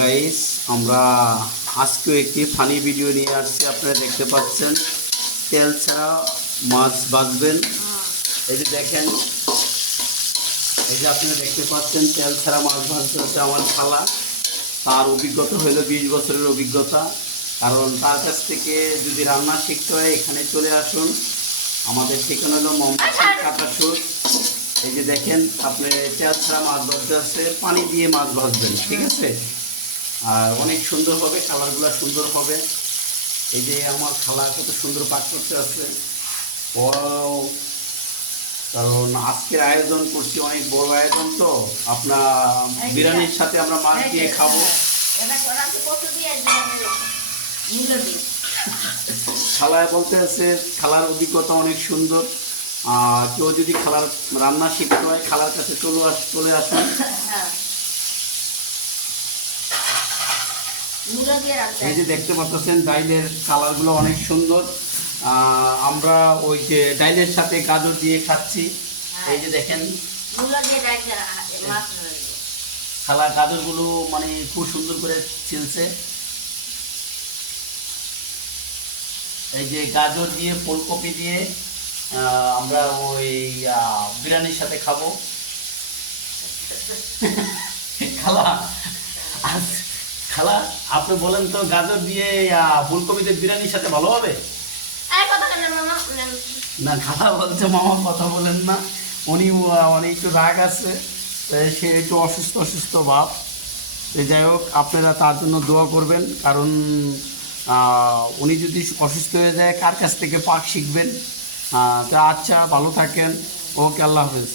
Guys, আমরা আজকেও একটি ফানি ভিডিও নিয়ে আসছি। আপনারা দেখতে পাচ্ছেন তেল ছাড়া মাছ ভাজবেন। এই যে দেখেন, এই যে আপনারা দেখতে পাচ্ছেন তেল ছাড়া মাছ ভাজতে হচ্ছে আমার খালা। তার অভিজ্ঞতা হলো 20 বছরের অভিজ্ঞতা। কারণ তার কাছ থেকে যদি রান্না শিখতে হয় এখানে চলে আসুন। আমাদের ঠিকানা হলো মোহাম্মদপুর কাটাসুর। এই যে দেখেন, আপনি তেল ছাড়া মাছ ভাজতে হচ্ছে, পানি দিয়ে মাছ ভাজবেন, ঠিক আছে? আর অনেক সুন্দর হবে, কালারগুলো সুন্দর হবে। এই যে আমার খালা কত সুন্দর পাক করতে আছে। ও, কারণ আজকের আয়োজন করছি অনেক বড় আয়োজন, তো আপনার বিরিয়ানির সাথে আমরা মাছ দিয়ে খাবো। খালায় বলতে আছে খালার অভিজ্ঞতা অনেক সুন্দর। কেউ যদি খালার রান্না শিখতে হয় খালার কাছে চলে আসুন। এই যে দেখতে পাচ্ছেন ডাইলের কালারগুলো অনেক সুন্দর। আমরা ওই যে ডাইলের সাথে গাজর দিয়ে খাচ্ছি। এই যে দেখেন খালা গাজরগুলো মানে খুব সুন্দর করে ছিলছে। এই যে গাজর দিয়ে ফুলকপি দিয়ে আমরা ওই বিরিয়ানির সাথে খাবো। খালা খালা আপনি বলেন তো, গাজর দিয়ে ফুলকপিতে বিরিয়ানির সাথে ভালো হবে? না, খালা বলছে মামা কথা বলেন না। উনি একটু রাগ আছে, সে একটু অসুস্থ ভাব। যাই হোক, আপনারা তার জন্য দোয়া করবেন। কারণ উনি যদি অসুস্থ হয়ে যায় কার কাছ থেকে পাক শিখবেন? তা আচ্ছা, ভালো থাকেন। ওকে, আল্লাহ হাফেজ।